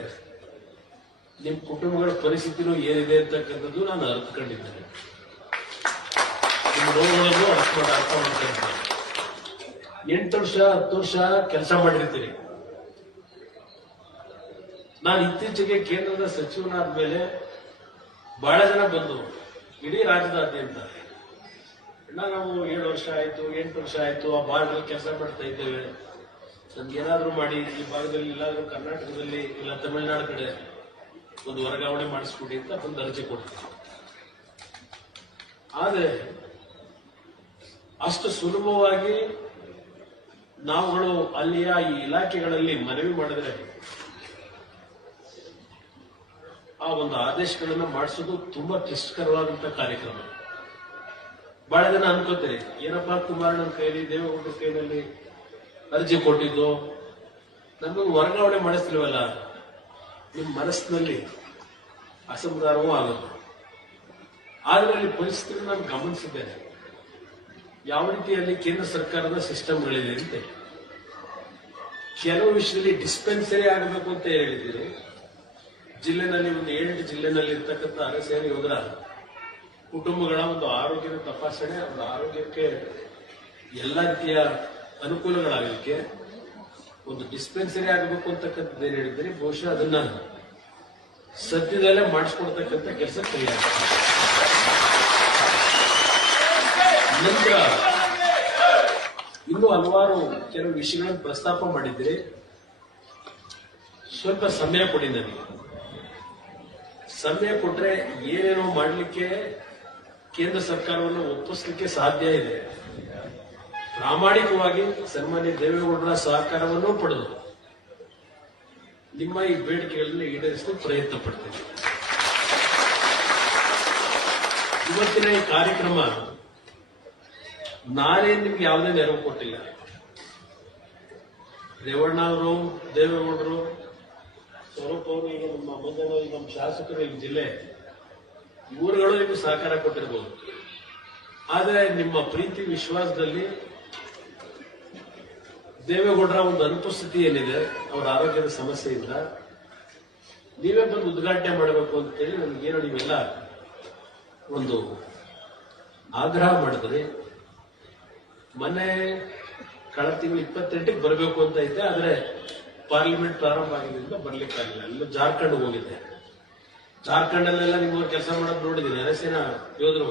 ನಿಮ್ಮ ಕುಟುಂಬಗಳ ಪರಿಸ್ಥಿತಿನೂ ಏನಿದೆ ಅಂತಕ್ಕಂಥದ್ದು ನಾನು ಅರ್ಥಕೊಂಡಿದ್ದೇನೆ ನಿಮ್ಮ ರೋಗಗಳನ್ನು ಅರ್ಥ ಅರ್ಥ ಎಂಟು ವರ್ಷ, ಹತ್ತು ವರ್ಷ ಕೆಲಸ ಮಾಡಿರ್ತೀರಿ. ನಾನು ಇತ್ತೀಚೆಗೆ ಕೇಂದ್ರದ ಸಚಿವನಾದ ಮೇಲೆ ಬಹಳ ಜನ ಬಂದು, ಇಡೀ ರಾಜ್ಯದಾದ್ಯಂತ. ಅಣ್ಣ, ನಾವು ಏಳು ವರ್ಷ ಆಯ್ತು, ಎಂಟು ವರ್ಷ ಆಯ್ತು, ಆ ಭಾಗದಲ್ಲಿ ಕೆಲಸ ಮಾಡ್ತಾ ಇದ್ದೇವೆ. ನಮ್ಗೆ ಏನಾದ್ರೂ ಮಾಡಿ, ಈ ಭಾಗದಲ್ಲಿ ಇಲ್ಲಾದ್ರೂ ಕರ್ನಾಟಕದಲ್ಲಿ ಇಲ್ಲ ತಮಿಳುನಾಡು ಕಡೆ ಒಂದು ವರ್ಗಾವಣೆ ಮಾಡಿಸ್ಕೊಡಿ ಅಂತ ಒಂದು ಅರ್ಜಿ ಕೊಡ್ತೀವಿ. ಆದರೆ, ಅಷ್ಟು ಸುಲಭವಾಗಿ ನಾವುಗಳು ಅಲ್ಲಿಯ ಈ ಇಲಾಖೆಗಳಲ್ಲಿ ಮನವಿ ಮಾಡಿದ್ರೆ ಆ ಒಂದು ಆದೇಶಗಳನ್ನ ಮಾಡಿಸೋದು ತುಂಬಾ ಕ್ಲಿಷ್ಟಕರವಾದಂತ ಕಾರ್ಯಕ್ರಮ. ಬಹಳ ಜನ ಅನ್ಕೋತಾರೆ, ಏನಪ್ಪಾ ಕುಮಾರಣ್ಣನ ಕೈಲಿ ದೇವೇಗೌಡರ ಕೈನಲ್ಲಿ ಅರ್ಜಿ ಕೊಟ್ಟಿದ್ದು? ನಮಗೆ ವರ್ಗಾವಣೆ ಮಾಡಿಸ್ಲಿವಲ್ಲ. ನಿಮ್ಮ ಮನಸ್ಸಿನಲ್ಲಿ ಅಸಮಾಧಾನವೂ ಆಗುತ್ತೆ ಆದ್ರೆ ಅಲ್ಲಿ ಪರಿಸ್ಥಿತಿ ನಾನು ಗಮನಿಸಿದ್ದೇನೆ. ಯಾವ ರೀತಿಯಲ್ಲಿ ಕೇಂದ್ರ ಸರ್ಕಾರದ ಸಿಸ್ಟಮ್ಗಳಿದೆ ಅಂತ. ಕೆಲವು ವಿಷಯದಲ್ಲಿ ಡಿಸ್ಪೆನ್ಸರಿ ಆಗಬೇಕು ಅಂತ ಹೇಳಿದ್ದೀರಿ ಜಿಲ್ಲೆನಲ್ಲಿ ಒಂದು ಏಳು ಜಿಲ್ಲೆನಲ್ಲಿ ಇರ್ತಕ್ಕಂಥ ಅರಸೇನೆ ಯೋಧರ ಕುಟುಂಬಗಳ ಒಂದು ಆರೋಗ್ಯದ ತಪಾಸಣೆ, ಅವರ ಆರೋಗ್ಯಕ್ಕೆ ಎಲ್ಲ ರೀತಿಯ ಅನುಕೂಲಗಳಾಗಲಿಕ್ಕೆ ಒಂದು ಡಿಸ್ಪೆನ್ಸರಿ ಆಗಬೇಕು ಅಂತಕ್ಕಂಥದ್ದು ಏನು ಹೇಳಿದ್ರೆ, ಬಹುಶಃ ಅದನ್ನ ಸದ್ಯದಲ್ಲೇ ಮಾಡಿಸ್ಕೊಡ್ತಕ್ಕಂಥ ಕೆಲಸ ಕೈಯಾಗುತ್ತೆ ನಂತರ ಇನ್ನೂ ಹಲವಾರು ಕೆಲವು ವಿಷಯಗಳನ್ನು ಪ್ರಸ್ತಾಪ ಮಾಡಿದ್ರೆ ಸ್ವಲ್ಪ ಸಮಯ ಕೊಡಿ ನನಗೆ. ಸಮಯ ಕೊಟ್ರೆ ಏನೇನೋ ಮಾಡಲಿಕ್ಕೆ ಕೇಂದ್ರ ಸರ್ಕಾರವನ್ನು ಒಪ್ಪಿಸ್ಲಿಕ್ಕೆ ಸಾಧ್ಯ ಇದೆ? ಪ್ರಾಮಾಣಿಕವಾಗಿ ಸನ್ಮಾನ್ಯ ದೇವೇಗೌಡರ ಸಹಕಾರವನ್ನು ಪಡೆದು ನಿಮ್ಮ ಈ ಬೇಡಿಕೆಗಳನ್ನು ಈಡೇರಿಸಲು ಪ್ರಯತ್ನ ಪಡ್ತೇನೆ. ಇವತ್ತಿನ ಈ ಕಾರ್ಯಕ್ರಮ ನಾನೇ ನಿಮ್ಗೆ ಯಾವುದೇ ನೆರವು ಕೊಟ್ಟಿಲ್ಲ. ರೇವಣ್ಣ ಅವರು, ದೇವೇಗೌಡರು ಸ್ವರೂಪ್ ಈಗ ನಮ್ಮ ಮಂಜಣ್ಣ ಈಗ ನಮ್ಮ ಶಾಸಕರು ಈ ಜಿಲ್ಲೆ ಇವರುಗಳು ನಿಮಗೆ ಸಹಕಾರ ಕೊಟ್ಟಿರ್ಬೋದು. ಆದರೆ ನಿಮ್ಮ ಪ್ರೀತಿ ವಿಶ್ವಾಸದಲ್ಲಿ ದೇವೇಗೌಡರ ಒಂದು ಅನುಪಸ್ಥಿತಿ ಏನಿದೆ, ಅವರ ಆರೋಗ್ಯದ ಸಮಸ್ಯೆಯಿಂದ ನೀವೇ ಬಂದು ಉದ್ಘಾಟನೆ ಮಾಡಬೇಕು ಅಂತೇಳಿ ನನಗೇನು ನೀವೆಲ್ಲ ಒಂದು ಆಗ್ರಹ ಮಾಡಿದ್ರಿ. ಮೊನ್ನೆ ಕಳೆದ ತಿಂಗಳು ಇಪ್ಪತ್ತೆಂಟಕ್ಕೆ ಬರಬೇಕು ಅಂತ ಐತೆ ಆದ್ರೆ ಪಾರ್ಲಿಮೆಂಟ್ ಪ್ರಾರಂಭ ಆಗಿದ್ದರಿಂದ ಬರ್ಲಿಕ್ಕಾಗಿಲ್ಲ ಎಲ್ಲ ಜಾರ್ಖಂಡ್ ಹೋಗಿದ್ದೆ ಜಾರ್ಖಂಡ್ ಅಲ್ಲೆಲ್ಲ ನಿಮ್ಮವ್ರು ಕೆಲಸ ಮಾಡೋದು ನೋಡಿದ್ದೀನಿ ಅರಸಿನ ಯೋಧರು.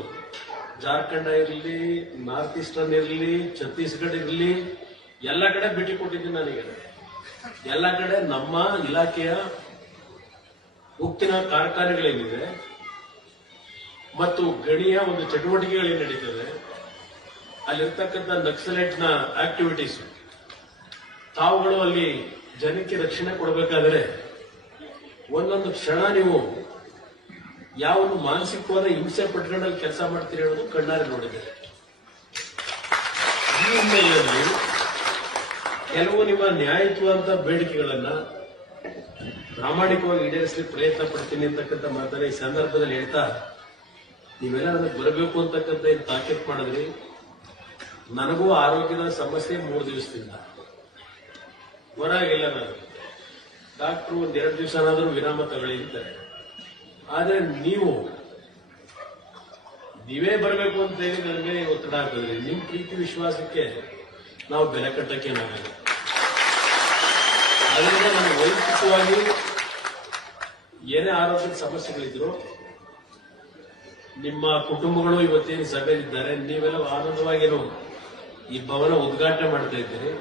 ಜಾರ್ಖಂಡ್ ಇರಲಿ, ನಾರ್ತ್ ಈಸ್ಟರ್ನ್ ಇರಲಿ, ಛತ್ತೀಸ್ಗಢ ಇರಲಿ, ಎಲ್ಲ ಕಡೆ ಭೇಟಿ ಕೊಟ್ಟಿದ್ದೀನಿ ನನಗೆ. ಎಲ್ಲ ಕಡೆ ನಮ್ಮ ಇಲಾಖೆಯ ಉಕ್ಕಿನ ಕಾರ್ಖಾನೆಗಳೇನಿದೆ ಮತ್ತು ಗಣಿಯ ಒಂದು ಚಟುವಟಿಕೆಗಳೇನು ನಡೀತದೆ, ಅಲ್ಲಿರ್ತಕ್ಕಂಥ ನಕ್ಸಲೇಟ್ನ ಆಕ್ಟಿವಿಟೀಸ್ ತಾವುಗಳು ಅಲ್ಲಿ ಜನಕ್ಕೆ ರಕ್ಷಣೆ ಕೊಡಬೇಕಾದರೆ ಒಂದೊಂದು ಕ್ಷಣ ನೀವು ಯಾವ ಮಾನಸಿಕವಾದ ಹಿಂಸೆ ಪಟ್ಕೊಂಡಲ್ಲಿ ಕೆಲಸ ಮಾಡ್ತೀರಿ ಹೇಳೋದು ಕಣ್ಣಾರೆ ನೋಡಿದೆ ಈ ಹಿನ್ನೆಲೆಯಲ್ಲಿ ಕೆಲವು ನಿಮ್ಮ ನ್ಯಾಯಯುತವಾದಂತ ಬೇಡಿಕೆಗಳನ್ನ ಪ್ರಾಮಾಣಿಕವಾಗಿ ಈಡೇರಿಸಲಿಕ್ಕೆ ಪ್ರಯತ್ನ ಪಡ್ತೀನಿ ಅಂತಕ್ಕಂಥ ಮಾತನ್ನ ಈ ಸಂದರ್ಭದಲ್ಲಿ ಹೇಳ್ತಾ, ನೀವೆಲ್ಲ ನನಗೆ ಬರಬೇಕು ಅಂತಕ್ಕಂಥ ತಾಕೀತ್ ಮಾಡಿದ್ರಿ? ನನಗೂ ಆರೋಗ್ಯದ ಸಮಸ್ಯೆ ಮೂರು ದಿವಸದಿಂದ. ಬರಾಗಿಲ್ಲ ನಾನು ಡಾಕ್ಟ್ರು ಒಂದ್ ಎರಡು ದಿವಸನಾದ್ರೂ ವಿರಾಮ ತಗೊಳ್ಳಿ ಆದರೆ ಆದ್ರೆ ನೀವು, ನೀವೇ ಬರಬೇಕು ಅಂತ ಹೇಳಿ ನನಗೆ ಒತ್ತಡ ಹಾಕಿದ್ರಿ. ನಿಮ್ಮ ಪ್ರೀತಿ ವಿಶ್ವಾಸಕ್ಕೆ ನಾವು ಬೆಲೆ ಕಟ್ಟಕ್ಕೆ ನಾವಿಲ್ಲ ಅದರಿಂದ ನಾನು ವೈಯಕ್ತಿಕವಾಗಿ ಏನೇ ಆರೋಗ್ಯದ ಸಮಸ್ಯೆಗಳಿದ್ರು, ನಿಮ್ಮ ಕುಟುಂಬಗಳು ಇವತ್ತೇನು ಸಭೆಯಲ್ಲಿದ್ದಾರೆ, ನೀವೆಲ್ಲ ಆನಂದವಾಗಿರೋ ಈ ಭವನ ಉದ್ಘಾಟನೆ ಮಾಡ್ತಾ ಇದ್ದೀರಿ.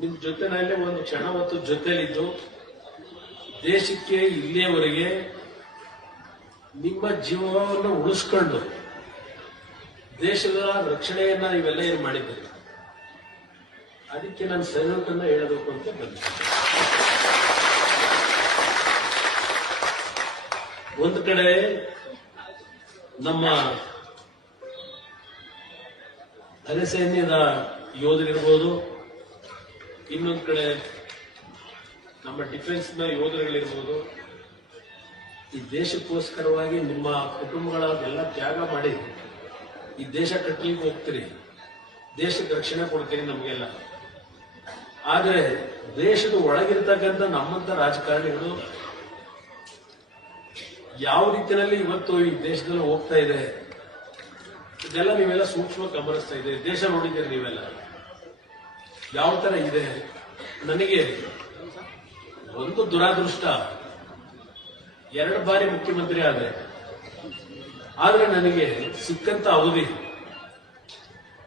ನಿಮ್ ಜೊತೆನಲ್ಲಿ ಒಂದು ಕ್ಷಣ ಹೊತ್ತು ಜೊತೆಲಿದ್ದು, ದೇಶಕ್ಕೆ ಇಲ್ಲಿಯವರೆಗೆ ನಿಮ್ಮ ಜೀವವನ್ನು ಉಳಿಸ್ಕೊಂಡು ದೇಶದ ರಕ್ಷಣೆಯನ್ನ ನೀವೆಲ್ಲ ಏನು ಮಾಡಿದ್ದೀರಿ? ಅದಕ್ಕೆ ನಾನು ಅನ್ನ ಹೇಳಬೇಕು ಅಂತ ಬಂದಿದ್ದೆ ಒಂದು ಕಡೆ ನಮ್ಮ ಅರೆ ಸೈನ್ಯದ ಯೋಧರಿರ್ಬೋದು ಇನ್ನೊಂದು ಕಡೆ ನಮ್ಮ ಡಿಫೆನ್ಸ್ನ ಯೋಧರುಗಳಿರ್ಬೋದು, ಈ ದೇಶಕ್ಕೋಸ್ಕರವಾಗಿ ನಿಮ್ಮ ಕುಟುಂಬಗಳ ಎಲ್ಲ ತ್ಯಾಗ ಮಾಡಿ, ಈ ದೇಶ ಕಟ್ಟಲಿಕ್ಕೆ ಹೋಗ್ತೀರಿ. ದೇಶಕ್ಕೆ ರಕ್ಷಣೆ ಕೊಡ್ತೀರಿ ನಮಗೆಲ್ಲ. ಆದರೆ ದೇಶದ ಒಳಗಿರ್ತಕ್ಕಂಥ ನಮ್ಮಂಥ ರಾಜಕಾರಣಿಗಳು ಯಾವ ರೀತಿಯಲ್ಲಿ ಇವತ್ತು ಈ ದೇಶದಲ್ಲಿ ಹೋಗ್ತಾ ಇದೆ, ಇದೆಲ್ಲ ನೀವೆಲ್ಲ ಸೂಕ್ಷ್ಮ ಗಮನಿಸ್ತಾ ಇದೆ. ದೇಶ ನೋಡಿದ್ದೀರಿ ನೀವೆಲ್ಲ. ಯಾವ ತರ ಇದೆ? ನನಗೆ ಒಂದು ದುರಾದೃಷ್ಟ. ಎರಡು ಬಾರಿ ಮುಖ್ಯಮಂತ್ರಿ ಆದ್ರೆ. ಆದ್ರೆ ನನಗೆ ಸಿಕ್ಕಂತ ಅವಧಿ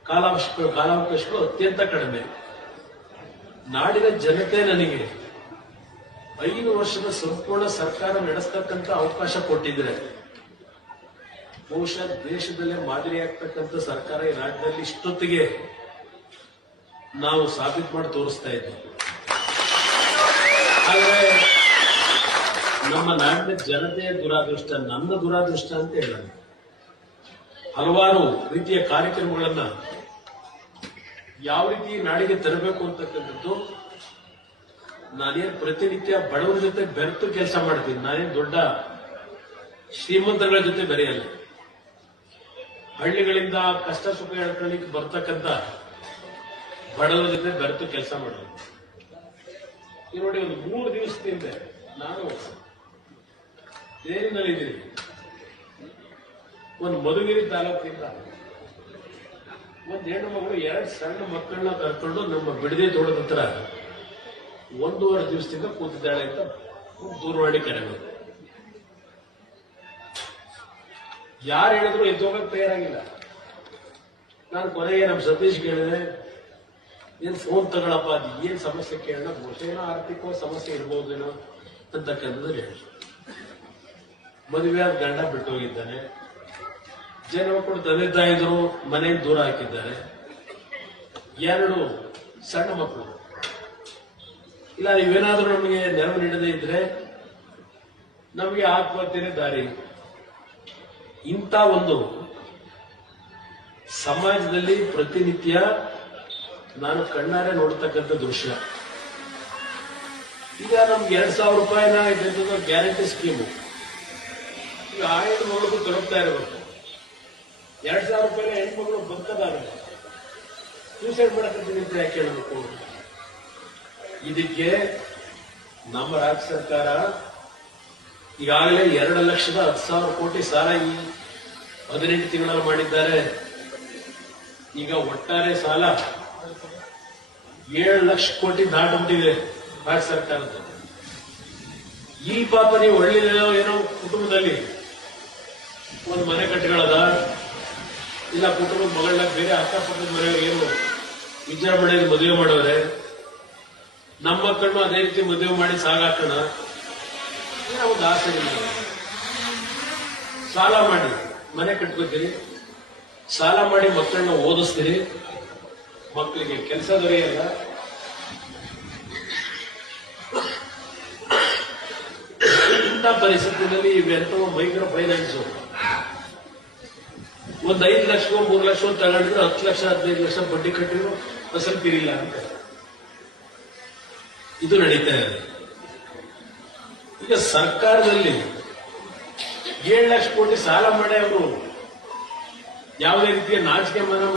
ಕಾಲಾವಶ ಕಾಲಾವಕಾಶಗಳು ಅತ್ಯಂತ ಕಡಿಮೆ. ನಾಡಿನ ಜನತೆ ನನಗೆ ಐದು ವರ್ಷದ ಸಂಪೂರ್ಣ ಸರ್ಕಾರ ನಡೆಸ್ತಕ್ಕಂಥ ಅವಕಾಶ ಕೊಟ್ಟಿದ್ರೆ, ಬಹುಶಃ ದೇಶದಲ್ಲೇ ಮಾದರಿಯಾಗ್ತಕ್ಕಂಥ ಸರ್ಕಾರ ಈ ರಾಜ್ಯದಲ್ಲಿ ಇಷ್ಟೊತ್ತಿಗೆ ನಾವು ಸಾಬೀತು ಮಾಡಿ ತೋರಿಸ್ತಾ ಇದ್ದೀವಿ ಆದರೆ ನಮ್ಮ ನಾಡಿನ ಜನತೆಯ ದುರಾದೃಷ್ಟ ನನ್ನ ದುರಾದೃಷ್ಟ ಅಂತ ಹೇಳೋಣ ಹಲವಾರು ರೀತಿಯ ಕಾರ್ಯಕ್ರಮಗಳನ್ನ ಯಾವ ರೀತಿ ನಾಡಿಗೆ ತರಬೇಕು ಅಂತಕ್ಕಂಥದ್ದು, ನಾನೇನ್ ಪ್ರತಿನಿತ್ಯ ಬಡವರ ಜೊತೆ ಬೆರೆತು ಕೆಲಸ ಮಾಡ್ತೀನಿ, ನಾನೇನ್ ದೊಡ್ಡ ಶ್ರೀಮಂತಗಳ ಜೊತೆ ಬೆರೆಯಲ್ಲ. ಹಳ್ಳಿಗಳಿಂದ ಕಷ್ಟ ಸುಖ ಹೇಳ್ಕೊಳ್ಳಿಕ್ಕೆ ಬರ್ತಕ್ಕಂಥ ಬಡವರ ಜೊತೆ ಬೆರೆತು ಕೆಲಸ ಮಾಡೋದು ಈ ನೋಡಿ ಒಂದು ಮೂರು ದಿವಸದಿಂದ ನಾನು ದೇರಿನಲ್ಲಿದ್ದೀನಿ ಒಂದು ಮಧುಗಿರಿ ತಾಲೂಕಿಂದ ಒಂದು ಹೆಣ್ಣು ಮಗಳು ಎರಡು ಸಣ್ಣ ಮಕ್ಕಳನ್ನ ಕರ್ಕೊಂಡು ನಮ್ಮ ಬಿಡದೆ ತೋಟದ ಹತ್ರ ಒಂದೂವರೆ ದಿವಸದಿಂದ ಕೂತಿದ್ದಾಳೆ ಅಂತ ದೂರವಾಣಿ ಕರೆ ಬಂತು ಯಾರು ಹೇಳಿದ್ರು ಎದ್ದೋಗಕ್ಕೆ ತಯಾರಾಗಿಲ್ಲ. ನಾನು ಕೊನೆಗೆ ನಮ್ಮ ಸತೀಶ್ ಕೇಳಿದೆ ಏನ್ ಫೋನ್ ತಗೊಳಪ್ಪ ಅದು ಏನ್ ಸಮಸ್ಯೆ ಕೇಳೋಣ ಬಹುಶಃ ಆರ್ಥಿಕ ಸಮಸ್ಯೆ ಇರ್ಬೋದೇನೋ ಅಂತಕ್ಕಂಥದ್ದು ಹೇಳಿ. ಮದುವೆ ಆದ ಗಂಡ ಬಿಟ್ಟು ಹೋಗಿದ್ದಾನೆ ಜನ ಮಕ್ಕಳು ತಂದೆ ತಾಯಿದ್ರು ಮನೆಯಿಂದ ದೂರ ಹಾಕಿದ್ದಾರೆ. ಎರಡು ಸಣ್ಣ ಮಕ್ಕಳು. ಇಲ್ಲ ಇವೇನಾದ್ರೂ ನಮಗೆ ನೆರವು ನೀಡದೇ ಇದ್ರೆ ನಮಗೆ ಆತ್ಮಹತ್ಯೆನೇ ದಾರಿ. ಇಂಥ ಒಂದು ಸಮಾಜದಲ್ಲಿ ಪ್ರತಿನಿತ್ಯ ನಾನು ಕಣ್ಣಾರೆ ನೋಡ್ತಕ್ಕಂಥ ದೃಶ್ಯ. ಈಗ ನಮ್ಗೆ ಎರಡ್ ಸಾವಿರ ರೂಪಾಯಿನ ಇದ್ದಂಥದ್ದು ಗ್ಯಾರಂಟಿ ಸ್ಕೀಮು. ಈಗ ಆಯ್ದು ನೋಡೋದು ದೊರಕ್ತಾ ಇರಬೇಕು. ಎರಡ್ ಸಾವಿರ ರೂಪಾಯಿನ ಹೆಣ್ಮಗಳು ಬದುಕದಾರೆ ಸೂಸೈಡ್ ಮಾಡಕತ್ತೀನಿ ಅಂತ ಯಾಕೆ ಹೇಳಬೇಕು? ಇದಕ್ಕೆ ನಮ್ಮ ರಾಜ್ಯ ಸರ್ಕಾರ ಈಗಾಗಲೇ ಎರಡು ಲಕ್ಷದ ಹತ್ತು ಸಾವಿರ ಕೋಟಿ ಸಾಲ ಈ ಹದಿನೆಂಟು ತಿಂಗಳಲ್ಲಿ ಮಾಡಿದ್ದಾರೆ. ಈಗ ಒಟ್ಟಾರೆ ಸಾಲ ಏಳು ಲಕ್ಷ ಕೋಟಿ ದಾಟ್ಬಿಟ್ಟಿದೆ ರಾಜ್ಯ ಸರ್ಕಾರದ ಈ ಪಾಪ ನೀವು ಒಳ್ಳೆಯದೇನೋ ಏನೋ ಕುಟುಂಬದಲ್ಲಿ ಒಂದು ಮನೆ ಕಟ್ಟಿಗಳದ ಇಲ್ಲ ಕುಟುಂಬದ ಮಗಳನ್ನ ಬೇರೆ ಅಕ್ಕಪಕ್ಕದ ಮನೆಯವರು ಏನು ವಿಜೃಂಭಣೆಯಲ್ಲಿ ಮದುವೆ ಮಾಡೋರೆ, ನಮ್ಮ ಮಕ್ಕಳನ್ನು ಅದೇ ರೀತಿ ಮದುವೆ ಮಾಡಿ ಸಾಗಾಕೋಣ, ಏನೋ ಒಂದು ಆಸೆ ಇಲ್ಲ ಸಾಲ ಮಾಡಿ, ಮನೆ ಕಟ್ಕೋತೀರಿ, ಸಾಲ ಮಾಡಿ ಮಕ್ಕಳನ್ನ ಓದಿಸ್ತೀರಿ ಮಕ್ಕಳಿಗೆ ಕೆಲಸ ದೊರೆಯಲ್ಲ? ಇಂಥ ಪರಿಸ್ಥಿತಿಯಲ್ಲಿ ಇವೆಂತವ ಮೈಕ್ರೋ ಫೈನಾನ್ಸ್ ಒಂದ್ ಐದು ಲಕ್ಷ ಮೂರು ಲಕ್ಷ ತಗೊಂಡಿದ್ರೆ ಹತ್ತು ಲಕ್ಷ, ಹದಿನೈದು ಲಕ್ಷ ಬಡ್ಡಿ ಕಟ್ಟಿದ್ರು ಫಸಲ್ ತಿರಿಲ್ಲ ಅಂತ. ಇದು ನಡೀತಾ ಇದೆ. ಈಗ ಸರ್ಕಾರದಲ್ಲಿ ಏಳು ಲಕ್ಷ ಕೋಟಿ ಸಾಲ ಮಾಡಿ ಅವರು ಯಾವುದೇ ರೀತಿಯ ನಾಚಿಕೆ ಮನ